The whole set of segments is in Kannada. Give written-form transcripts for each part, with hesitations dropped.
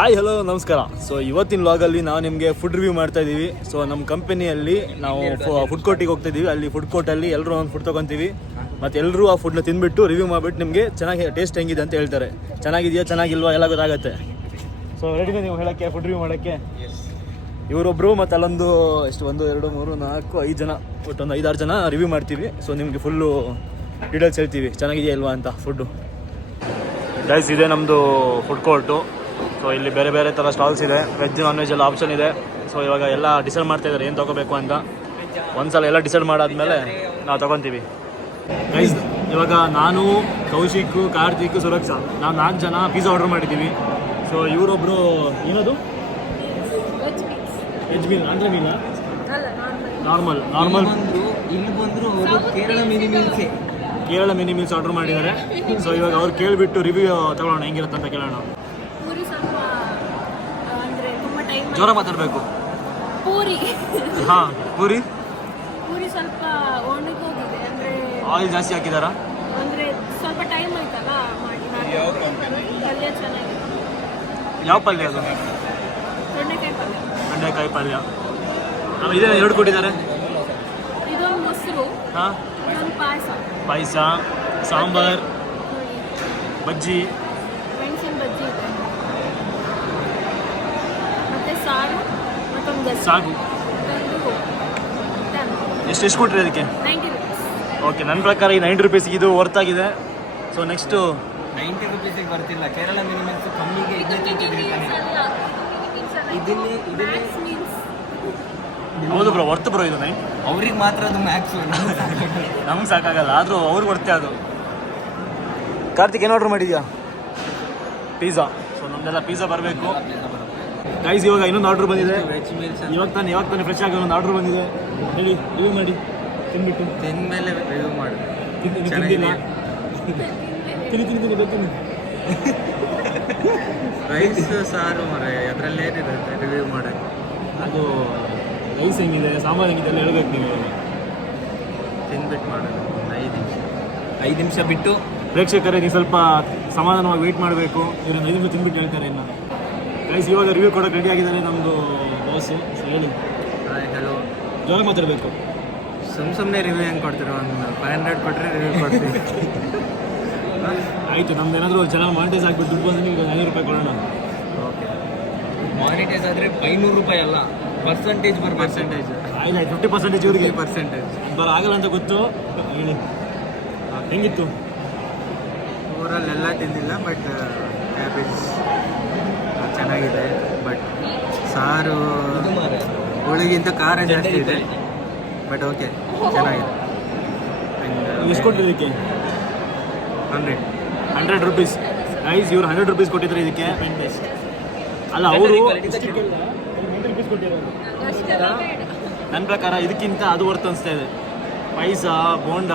ಹಾಯ್ ಹಲೋ ನಮಸ್ಕಾರ. ಸೊ ಇವತ್ತಿನ ವ್ಲಾಗಲ್ಲಿ ನಾವು ನಿಮಗೆ ಫುಡ್ ರಿವ್ಯೂ ಮಾಡ್ತಾ ಇದ್ದೀವಿ. ಸೊ ನಮ್ಮ ಕಂಪನಿಯಲ್ಲಿ ನಾವು ಫುಡ್ ಕೋರ್ಟಿಗೆ ಹೋಗ್ತಾ ಇದ್ದೀವಿ. ಅಲ್ಲಿ ಫುಡ್ ಕೋರ್ಟಲ್ಲಿ ಎಲ್ಲರೂ ಒಂದು ಫುಡ್ ತೊಗೊತೀವಿ ಮತ್ತು ಎಲ್ಲರೂ ಆ ಫುಡ್ನ ತಿಂದುಬಿಟ್ಟು ರಿವ್ಯೂ ಮಾಡಿಬಿಟ್ಟು ನಿಮಗೆ ಚೆನ್ನಾಗಿ ಟೇಸ್ಟ್ ಹೆಂಗಿದೆ ಅಂತ ಹೇಳ್ತಾರೆ. ಚೆನ್ನಾಗಿದೆಯಾ ಚೆನ್ನಾಗಿಲ್ವಾ ಎಲ್ಲ ಗೊತ್ತಾಗುತ್ತೆ. ಸೊ ರೆಡಿನೇ ನೀವು ಹೇಳೋಕ್ಕೆ ಫುಡ್ ರಿವ್ಯೂ ಮಾಡೋಕ್ಕೆ? ಇವರೊಬ್ಬರು ಮತ್ತು ಅಲ್ಲೊಂದು ಎಷ್ಟು 1 2 3 4 5 ಜನ, ಒಟ್ಟೊಂದು 5-6 ಜನ ರಿವ್ಯೂ ಮಾಡ್ತೀವಿ. ಸೊ ನಿಮಗೆ ಫುಲ್ಲು ಡೀಟೇಲ್ಸ್ ಹೇಳ್ತೀವಿ ಚೆನ್ನಾಗಿದೆಯಾ ಇಲ್ವಾ ಅಂತ ಫುಡ್ಡು. ಗೈಸ್ ಇದೆ ನಮ್ಮದು ಫುಡ್ ಕೋರ್ಟು. ಸೊ ಇಲ್ಲಿ ಬೇರೆ ಬೇರೆ ಥರ ಸ್ಟಾಲ್ಸ್ ಇದೆ, ವೆಜ್ ನಾನ್ ವೆಜ್ ಎಲ್ಲ ಆಪ್ಷನ್ ಇದೆ. ಸೊ ಇವಾಗ ಎಲ್ಲ ಡಿಸೈಡ್ ಮಾಡ್ತಾಯಿದ್ದಾರೆ ಏನು ತೊಗೋಬೇಕು ಅಂತ. ಒಂದ್ಸಲ ಎಲ್ಲ ಡಿಸೈಡ್ ಮಾಡಾದ್ಮೇಲೆ ನಾವು ತೊಗೊತೀವಿ. ಗೈಸ್ ಇವಾಗ ನಾನು, ಕೌಶಿಕ್, ಕಾರ್ತಿಕ್, ಸುರಕ್ಷಾ ನಾವು 4 ಜನ ಪಿಜ್ಜಾ ಆರ್ಡರ್ ಮಾಡಿದ್ದೀವಿ. ಸೊ ಇವರೊಬ್ಬರು ಏನದು ವೆಜ್ ಮೀಲ್, ಆಂಧ್ರ ಮೀಲ ನಾರ್ಮಲ್ ಇಲ್ಲಿ ಬಂದ್ರು ಕೇರಳ ಮಿನಿ ಮೀಲ್ಸ್ ಆರ್ಡರ್ ಮಾಡಿದ್ದಾರೆ. ಸೊ ಇವಾಗ ಅವ್ರು ಕೇಳಿಬಿಟ್ಟು ರಿವ್ಯೂ ತಗೊಳ್ಳೋಣ ಹೆಂಗಿರುತ್ತೆ ಅಂತ ಕೇಳೋಣ. ಜೋರ ಮಾತಾಡಬೇಕು. ಹಾಂ ಪೂರಿ ಸ್ವಲ್ಪ ಒಣಗೋಗಿದೆ, ಅಂದರೆ ಆಯಿಲ್ ಜಾಸ್ತಿ ಹಾಕಿದಾರಾ? ಅಂದರೆ ಸ್ವಲ್ಪ ಟೈಮ್ ಆಯ್ತಲ್ಲ ಮಾಡಿ. ಪಲ್ಯ ಚೆನ್ನಾಗಿದೆ. ಯಾವ ಪಲ್ಯ ಅದು? ಬೆಂಡೆಕಾಯಿ ಪಲ್ಯ. ಇದೇ 2 ಕೊಟ್ಟಿದ್ದಾರೆ. ಇದೊಂದು ಮೊಸರು, ಹಾಂ ಇದೊಂದು ಪಾಯಸ, ಸಾಂಬಾರ್, ಬಜ್ಜಿ, ಮೆಣಸಿನ ಬಜ್ಜಿ ಇದೆ, ಮತ್ತು ಸಾರು, ಮತ್ತೊಂದು ಸಾಗು. ಎಷ್ಟು ಕೊಟ್ಟರೆ ಅದಕ್ಕೆ? 90 rupees. ಓಕೆ, ನನ್ನ ಪ್ರಕಾರ ಈ 90 ರೂಪೀಸ್ಗೆ ಇದು ವರ್ತ್ ಆಗಿದೆ. ಸೊ ನೆಕ್ಸ್ಟು 90 ರೂಪೀಸಿಗೆ ಬರ್ತಿಲ್ಲ. ಕೇರಳ ಮಿನಿಮಲ್ಸ್ ಕಮ್ಮಿಗೆ ಹೌದು ಬ್ರೋ, ವರ್ತ್ ಬ್ರೋ ಇದು. ಅವ್ರಿಗೆ ಮಾತ್ರ ಅದು ಮ್ಯಾಕ್ಸ್, ನಮ್ಗೆ ಸಾಕಾಗಲ್ಲ, ಆದರೂ ಅವ್ರಿಗೆ ವರ್ತೆ ಅದು. ಕಾರ್ತಿಕ್ ಏನು ಆರ್ಡರ್ ಮಾಡಿದ್ಯಾ? ಪಿಜ್ಜಾ. ಸೊ ನಮ್ದೆಲ್ಲ ಪಿಜ್ಜಾ ಬರಬೇಕು. ಗೈಸ್ ಇವಾಗ ಇನ್ನೊಂದು ಆರ್ಡ್ರ್ ಬಂದಿದೆ. ವೆಜ್ ಮೀಲ್ಸ್ ಇವಾಗ ತಾನೇ ಫ್ರೆಶ್ ಆಗಿ ಒಂದು ಆರ್ಡ್ರ್ ಬಂದಿದೆ. ಹೇಳಿ ರಿವ್ಯೂ ಮಾಡಿ. ತಿಂದ್ಬಿಟ್ಟು ತಿಂದ್ಮೇಲೆ ರಿವ್ಯೂ ಮಾಡಿ. ತಿಂದಿಲ್ಲ ತಿನ್ನಿ ಬರ್ತೀನಿ. ರೈಸ್ ಸಾರು ಮರೆ ಅದರಲ್ಲೇನಿರುತ್ತೆ ರಿವ್ಯೂ ಮಾಡೋಕ್ಕೆ? ಅದು ರೈಸ್ ಹೆಂಗಿದೆ, ಸಾಂಬಾರು ಹೆಂಗಿದೆ ಎಲ್ಲ ಹೇಳ್ಬೇಕು ನೀವು. ತಿಂದ್ಬಿಟ್ಟು ಮಾಡೋದು 5 ನಿಮಿಷ ಬಿಟ್ಟು. ಪ್ರೇಕ್ಷಕರೇ ನೀವು ಸ್ವಲ್ಪ ಸಮಾಧಾನವಾಗಿ ವೆಯ್ಟ್ ಮಾಡಬೇಕು. ಇವ್ರನ್ನ 5 ನಿಮಿಷ ತಿಂದ್ಬಿಟ್ಟು ಹೇಳ್ತಾರೆ ಇನ್ನು. ಗೈಸ್ ಇವಾಗ ರಿವ್ಯೂ ಕೊಡೋಕೆ ರೆಡಿ ಆಗಿದ್ದಾರೆ ನಮ್ಮದು ಬಾಸು. ಸೊ ಹೇಳಿ. Hi hello. ಜೋರಾಗಿ ಮಾತಾಡಬೇಕು. ಸುಮ್ಮನೆ ರಿವ್ಯೂ ಹೆಂಗೆ ಕೊಡ್ತೀರ? ಒಂದು 500 ಕೊಟ್ಟರೆ ರಿವ್ಯೂ ಕೊಡ್ತೀವಿ. ಆಯಿತು, ನಮ್ದು ಏನಾದರೂ ಚಾನಲ್ ಮಾನಿಟೈಸ್ ಆಗಿಬಿಟ್ಟು ದುಡ್ಡು ಬಂದರೆ ಈಗ 500 ರೂಪಾಯಿ ಕೊಡೋಣ. ಓಕೆ, ಮಾನಿಟೈಸ್ ಆದರೆ 500 ರೂಪಾಯಿ ಅಲ್ಲ, ಪರ್ಸೆಂಟೇಜ್ ಪರ್ಸೆಂಟೇಜ್. ಆಯ್ತು 50% ಇವರಿಗೆ ಪರ್ಸೆಂಟೇಜ್ ಆಗಲ್ಲ ಅಂತ ಗೊತ್ತು. ಹೇಳಿ ಹೆಂಗಿತ್ತು? ಊರಲ್ಲಿ ಎಲ್ಲ ತಿಂದಿಲ್ಲ, ಬಟ್ ಕ್ಯಾಬೇಜ್ ಚೆನ್ನಾಗಿದೆ. ಬಟ್ ಸಾರು ಹುಳಿಗಿಂತ ಖಾರ ಜಾಸ್ತಿ ಇದೆ. ಬಟ್ ಓಕೆ, ಚೆನ್ನಾಗಿದೆ. ಎಷ್ಟು ಕೊಟ್ಟಿದ್ದಕ್ಕೆ? 100 ರೂಪೀಸ್. ಗೈಸ್ ಇವ್ರು 100 ರೂಪೀಸ್ ಕೊಟ್ಟಿದ್ರು ಇದಕ್ಕೆ. ಅಲ್ಲ ಅವರು ನನ್ನ ಪ್ರಕಾರ ಇದಕ್ಕಿಂತ ಅದು ವರ್ತ್ ಅನಿಸ್ತಾ ಇದೆ. ಪಾಯಸ, ಬೋಂಡ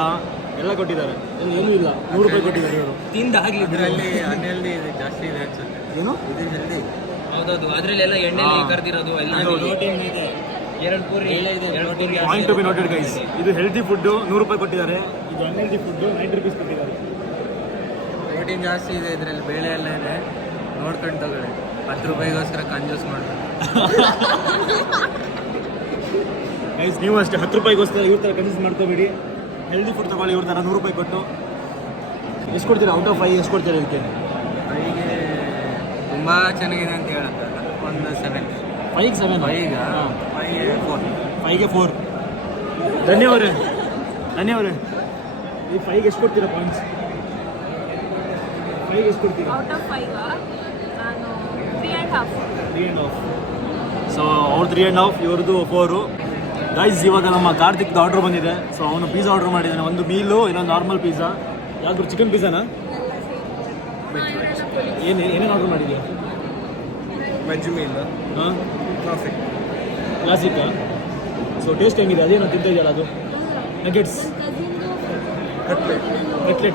ಎಲ್ಲ ಕೊಟ್ಟಿದ್ದಾರೆ. ಏನೂ ಇಲ್ಲ, 100 ರೂಪಾಯಿ ಕೊಟ್ಟಿದ್ದಾರೆ ಇವರು. ತಿಂದಾಗಲಿ. ಇದರಲ್ಲಿ ಅನ್ಹೆಲ್ದಿ ಜಾಸ್ತಿ ಇದೆ ಅನ್ಸುತ್ತೆ. ಏನು ಇದು ಹೆಲ್ದಿ? ಹೌದೌದು, ಅದರಲ್ಲೆಲ್ಲ ಎಣ್ಣೆ ಕರ್ದಿರೋದು ಎಲ್ಲ ಇದೆ. 2 puri point to be noted guys. ಇದು ಹೆಲ್ದಿ ಫುಡ್ಡು 100 ರೂಪಾಯಿ ಕೊಟ್ಟಿದ್ದಾರೆ. ಇದು ಅನ್ಹೆಲ್ದಿ ಫುಡ್ಡು 90 ರೂಪೀಸ್ ಕೊಟ್ಟಿದ್ದಾರೆ. ಪ್ರೋಟೀನ್ ಜಾಸ್ತಿ ಇದೆ ಇದರಲ್ಲಿ, ಬೇಳೆ ಎಲ್ಲ ಇದೆ. ನೋಡ್ಕೊಂಡು ತಗೊಳ್ಳಿ. 10 ರೂಪಾಯಿಗೋಸ್ಕರ ಕಂಜೂಸ್ ಮಾಡಬೇಕು ಗೈಸ್. ನೀವು ಅಷ್ಟೇ 10 ರೂಪಾಯಿಗೋಸ್ಕರ ಇವ್ರ ಥರ ಕನ್ಸಿಸ್ ಮಾಡ್ಕೋಬೇಡಿ. ಹೆಲ್ದಿ ಫುಡ್ ತೊಗೊಳ್ಳಿ ಇವ್ರ ಥರ 100 ರೂಪಾಯಿ ಕೊಟ್ಟು. ಎಷ್ಟು ಕೊಡ್ತೀರಾ? ಔಟ್ ಆಫ್ 5 ಎಷ್ಟು ಕೊಡ್ತೀರಾ ಇದಕ್ಕೆ? 5ಗೆ ತುಂಬ ಚೆನ್ನಾಗಿದೆ ಅಂತ ಹೇಳೋಕ್ಕಲ್ಲ, ಒಂದು 7. 5ಗೆ 7? 5ಗೆ 4. ಧನ್ಯವರೇ ಈ 5ಗೆ ಎಷ್ಟು ಕೊಡ್ತೀರಾ ಪಾಯಿಂಟ್ಸ್? 5ಗೆ ಎಷ್ಟು ಕೊಡ್ತೀರಾ? ಔಟ್ ಆಫ್ 5 ನಾನು 3.5. 3.5. ಸೊ ಅವ್ರು 3.5, ಇವ್ರದ್ದು 4. ಗೈಸ್ ಇವಾಗ ನಮ್ಮ ಕಾರ್ತಿಕ್ದು ಆರ್ಡ್ರ್ ಬಂದಿದೆ. ಸೊ ಅವನು ಪಿಜ್ಜಾ ಆರ್ಡ್ರ್ ಮಾಡಿದ್ದಾನೆ, ಒಂದು ಮೀಲು, ಇನ್ನೊಂದು ನಾರ್ಮಲ್ ಪಿಜ್ಜಾ. ಯಾವ್ದು ಚಿಕನ್ ಪಿಜ್ಜಾನಾ? ಏನೇನು ಆರ್ಡ್ರ್ ಮಾಡಿದ್ಯಾ? Veg meal. ಹಾಂ, ಕ್ಲಾಸಿಕ್ಕಾ? ಸೊ ಟೇಸ್ಟ್ ಹೆಂಗಿದೆ? ಅದೇನೋ ತಿಂತ ಇದೆಯಲ್ಲ ಅದು? ನಗೆಟ್ಸ್,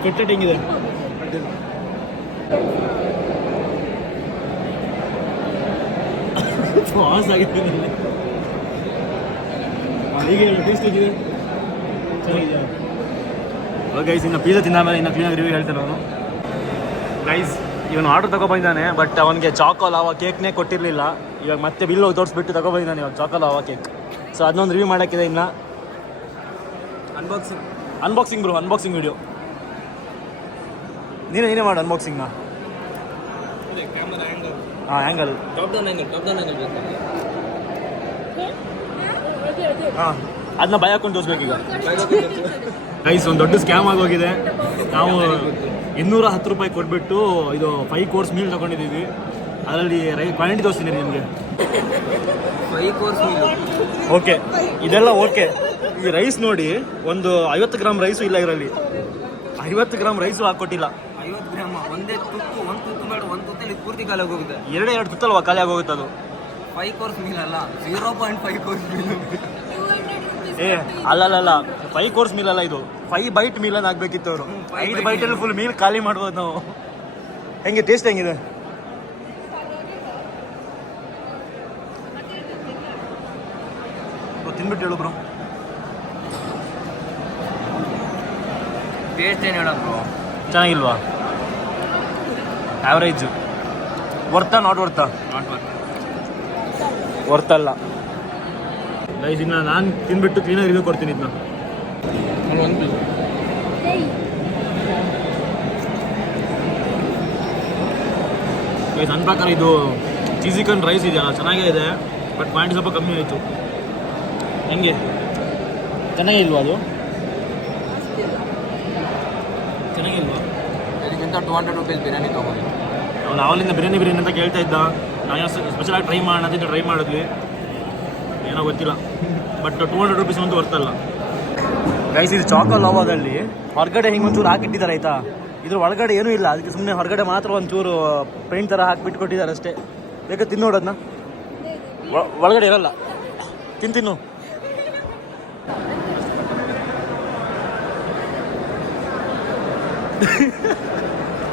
ಕಟ್ಲೆಟ್ ಹೆಂಗಿದೆ? ಪಾಸ್ ಆಗಿದೆ ನನಗೆ. ಹೀಗೆ ಟೇಸ್ಟ್ ಹೇಗಿದೆ? ಚೆನ್ನಾಗಿದೆಯಾ? ಗೈಸ್ ಇನ್ನು ಪಿಜ್ಜಾ ತಿಂದ ಮೇಲೆ ಇನ್ನು ಕ್ಲೀನಾಗಿ ರಿವ್ಯೂ ಹೇಳ್ತಾರೆ ಅವನು. ಗೈಸ್ ಇವನು ಆರ್ಡರ್ ತಗೊಬಂದಿದ್ದಾನೆ, ಬಟ್ ಅವನಿಗೆ ಚಾಕೋ ಲಾವಾ ಕೇಕ್ನೇ ಕೊಟ್ಟಿರಲಿಲ್ಲ. ಇವಾಗ ಮತ್ತೆ ಬಿಲ್ ಹೋಗಿ ತೋರಿಸ್ಬಿಟ್ಟು ತಗೊಬಂದಿದ್ದಾನೆ ಇವಾಗ ಚಾಕೋ ಲಾವಾ ಕೇಕ್. ಸೊ ಅದನ್ನೊಂದು ರಿವ್ಯೂ ಮಾಡೋಕ್ಕಿದೆ ಇನ್ನು. ಅನ್ಬಾಕ್ಸಿಂಗ್ ಬ್ರೋ, ಅನ್ಬಾಕ್ಸಿಂಗ್ ವಿಡಿಯೋ ನೀನೇ ಮಾಡು ಅನ್ಬಾಕ್ಸಿಂಗ್ನ. ಹಾಂ, ಆ್ಯಂಗಲ್ ಹಾಂ, ಅದನ್ನ ಭಯ ಹಾಕೊಂಡು ತೋರಿಸ್ಬೇಕು ಈಗ. ಗೈಸ್, ಒಂದು ದೊಡ್ಡ ಸ್ಕ್ಯಾಮ್ ಆಗೋಗಿದೆ. ನಾವು 210 ರೂಪಾಯಿ ಕೊಟ್ಬಿಟ್ಟು ಇದು 5 ಕೋರ್ಸ್ ಮೀಲ್ ತೊಗೊಂಡಿದ್ದೀವಿ. ಅದರಲ್ಲಿ ಕ್ವಾಂಟಿಟಿ ತೋರಿಸ್ತೀನಿ ನಿಮಗೆ. 5 ಕೋರ್ಸ್ ಮೀಲ್. ಓಕೆ, ಇದೆಲ್ಲ ಓಕೆ. ಈ ರೈಸ್ ನೋಡಿ, ಒಂದು 50 ಗ್ರಾಮ್ ರೈಸು ಇಲ್ಲ ಇದರಲ್ಲಿ. 50 ಗ್ರಾಮ್ ರೈಸು ಹಾಕ್ಕೊಟ್ಟಿಲ್ಲ. 50 ಗ್ರಾಮ್ ಒಂದೇ ತುತ್ತು, ಒಂದು ತುತ್ತು ಬೇಡ, ಒಂದು ತುತ್ತಲ್ಲಿ ಪೂರ್ತಿ ಖಾಲಿ ಆಗೋಗುತ್ತೆ. ಎರಡು ತುತ್ತಲ್ವಾ ಖಾಲಿ ಆಗೋಗುತ್ತೆ ಅದು. 5 ಕೋರ್ಸ್ ಮೀಲ್ ಅಲ್ಲ, 0.5 ಕೋರ್ಸ್ ಮೀಲ್. ಏ ಅಲ್ಲ 5 ಕೋರ್ಸ್ ಮೀಲ್ ಅಲ್ಲ, ಇದು 5 ಬೈಟ್ ಮೀಲ್ ಅನ್ನು ಹಾಕ್ಬೇಕಿತ್ತು ಅವರು. 5 ಬೈಟಲ್ಲಿ ಫುಲ್ ಮೀಲ್ ಖಾಲಿ ಮಾಡ್ಬೋದು ನಾವು. ಹೆಂಗೆ ಟೇಸ್ಟ್ ಹೆಂಗಿದೆ? ತಿನ್ಬಿಟ್ಟು ಹೇಳು ಬ್ರೋ. ಟೇಸ್ಟ್ ಏನು ಹೇಳೋದು? ಚೆನ್ನಾಗಿಲ್ವಾ? ಆ್ಯಾವ್ರೇಜು. ವರ್ತಾ ನಾಟ್ ವರ್ತಾ? ವರ್ತಲ್ಲ ಗೈಸ್. ಇನ್ನು ನಾನು ತಿನ್ಬಿಟ್ಟು ಕ್ಲೀನಾಗಿ ರಿವ್ಯೂ ಕೊಡ್ತೀನಿ ಇದನ್ನ. ಗೈಸ್, ನನ್ನ ಪ್ರಕಾರ ಇದು ಚಿಕನ್ ರೈಸ್ ಇದೆಯಲ್ಲ ಚೆನ್ನಾಗೇ ಇದೆ, ಬಟ್ ಕ್ವಾಂಟಿಟಿ ಸ್ವಲ್ಪ ಕಮ್ಮಿ ಆಯಿತು. ಹೆಂಗೆ ಚೆನ್ನಾಗಿಲ್ವಾ ಅದು? ಚೆನ್ನಾಗಿಲ್ವಾ? ಇದಕ್ಕಿಂತ 200 ರೂಪೀಸ್ ಬಿರಿಯಾನಿ ತೊಗೊಂಡು ಅವ್ನು ಅವಲಿಂದ ಬಿರಿಯಾನಿ ಅಂತ ಕೇಳ್ತಾ ಇದ್ದ. ನಾವು ಸ್ಪೆಷಲಾಗಿ ಟ್ರೈ ಮಾಡೋಣ ಅಂತ ಟ್ರೈ ಮಾಡಿದ್ವಿ, ಏನೋ ಗೊತ್ತಿಲ್ಲ. ಬಟ್ 200 ರೂಪೀಸ್ ಅಂತೂ ಬರ್ತಲ್ಲ. ಗೈಸ್, ಇದು ಚಾಕೋ ಲಾವಾದಲ್ಲಿ ಹೊರಗಡೆ ಹಿಂಗೆ ಒಂಚೂರು ಹಾಕಿಟ್ಟಿದ್ದಾರೆ ಆಯಿತಾ. ಇದ್ರ ಒಳಗಡೆ ಏನೂ ಇಲ್ಲ, ಅದಕ್ಕೆ ಸುಮ್ಮನೆ ಹೊರಗಡೆ ಮಾತ್ರ ಒಂಚೂರು ಪೇಂಟ್ ಥರ ಹಾಕಿಬಿಟ್ಟು ಕೊಟ್ಟಿದ್ದಾರೆ ಅಷ್ಟೇ. ಬೇಕಾದ್ರೆ ತಿನ್ನೋಡೋದನ್ನ, ಒಳಗಡೆ ಇರಲ್ಲ. ತಿನ್ನು.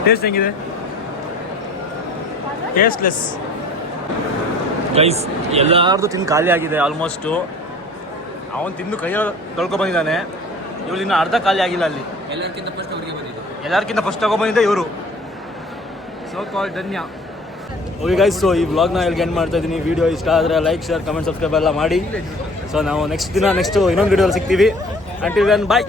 ಟೇಸ್ಟ್ ಹೆಂಗಿದೆ? Tasteless guys. ಎಲ್ಲಾರ್ದು ತಿಂದು ಖಾಲಿ ಆಗಿದೆ ಆಲ್ಮೋಸ್ಟು. ಅವನು ತಿಂದು ಕೈಯಲ್ಲಿ ತೊಳ್ಕೊಬಂದಿದ್ದಾನೆ. ಇವ್ರು ಇನ್ನು ಅರ್ಧ ಖಾಲಿ ಆಗಿಲ್ಲ ಅಲ್ಲಿ. ಎಲ್ಲರಿಗಿಂತ ಫಸ್ಟ್ ಅವ್ರಿಗೆ ಬಂದಿದೆ. ಎಲ್ಲರಿಗಿಂತ ಫಸ್ಟ್ ತಗೊಬಂದಿದ್ದೆ ಇವರು. ಸೊ ಕಾಲ್ ಧನ್ಯ. ಓಕೆ ಗೈಸ್, ಸೊ ಈ ವ್ಲಾಗ್ನ ಎಲ್ಲಿಗೆ ಎಂಡ್ ಮಾಡ್ತಾ ಇದ್ದೀನಿ. ವಿಡಿಯೋ ಇಷ್ಟ ಆದರೆ ಲೈಕ್, ಶೇರ್, ಕಮೆಂಟ್, ಸಬ್ಸ್ಕ್ರೈಬ್ ಎಲ್ಲ ಮಾಡಿ. ಸೊ ನಾವು ನೆಕ್ಸ್ಟ್ ಇನ್ನೊಂದು ವಿಡಿಯೋದಲ್ಲಿ ಸಿಗ್ತೀವಿ. Until then bye.